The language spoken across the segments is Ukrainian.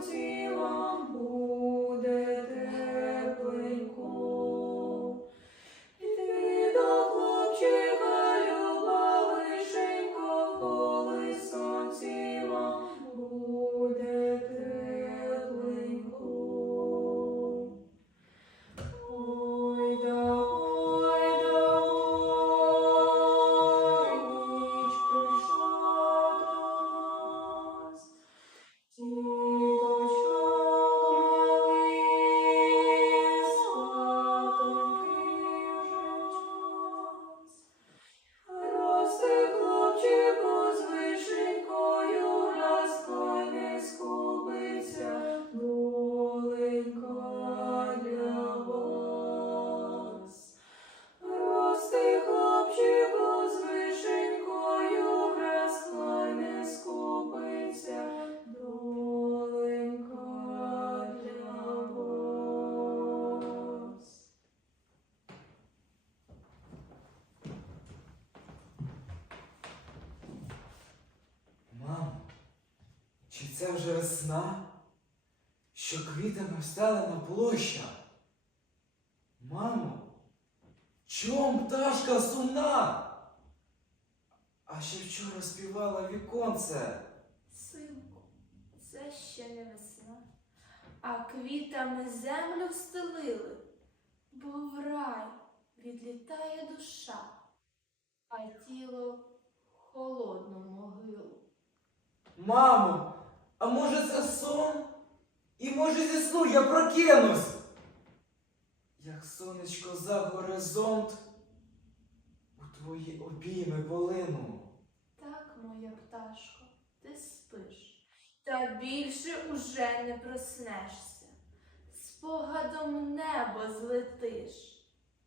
寄望不。Це вже весна, що квітами встелена площа? Мамо, чом пташка сумна? А ще вчора співала віконце. Синку, це ще не весна, а квітами землю встелили, бо в рай відлітає душа, а тіло холодну могилу. Мамо, а може це сон? І може зі сну я прокинусь? Як сонечко за горизонт у твої обійми полину. Так, моя пташко, ти спиш, та більше уже не проснешся. Спогадом небо злетиш,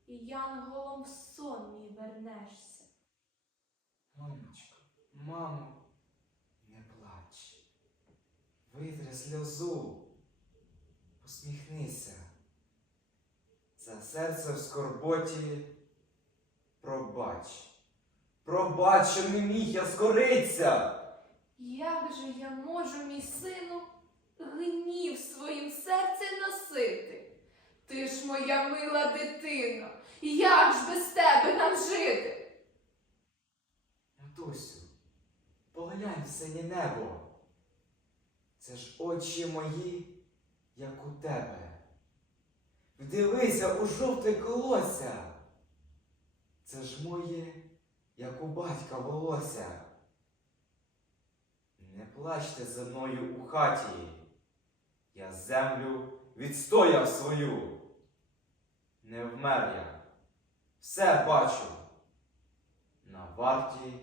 і янголом в сон мій вернешся. Мамочко, мамо. Витри сльозу, посміхнися. За серце в скорботі пробач. Пробач, що не міг я скориться. Як же я можу, мій сину, гнів своїм серцем носити? Ти ж моя мила дитина, як ж без тебе нам жити? Матусю, поглянь в синє небо. Це ж очі мої, як у тебе. Вдивися у жовте колося. Це ж моє, як у батька волосся. Не плачте за мною у хаті. Я землю відстояв свою. Не вмер я, все бачу. На варті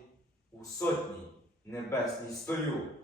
у сотні небесній стою.